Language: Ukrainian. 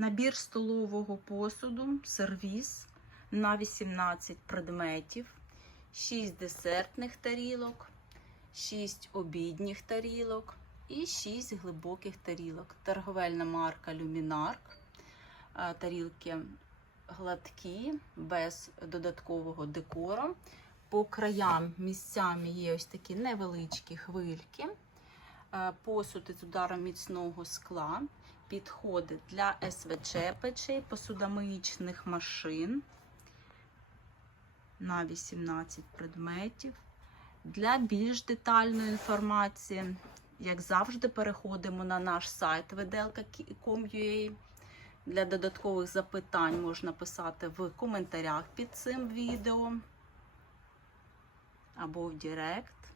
Набір столового посуду, сервіс на 18 предметів, 6 десертних тарілок, 6 обідніх тарілок і 6 глибоких тарілок. Торговельна марка Люмінарк. Е, Тарілки гладкі, без додаткового декору. По краям місцями є ось такі невеличкі хвильки. Е, Посуд із ударом міцного скла підходить для СВЧ печей, посудомиїчних машин на 18 предметів. Для більш детальної інформації, як завжди, переходимо на наш сайт vedelka.com.ua. Для додаткових запитань можна писати в коментарях під цим відео або в Директ.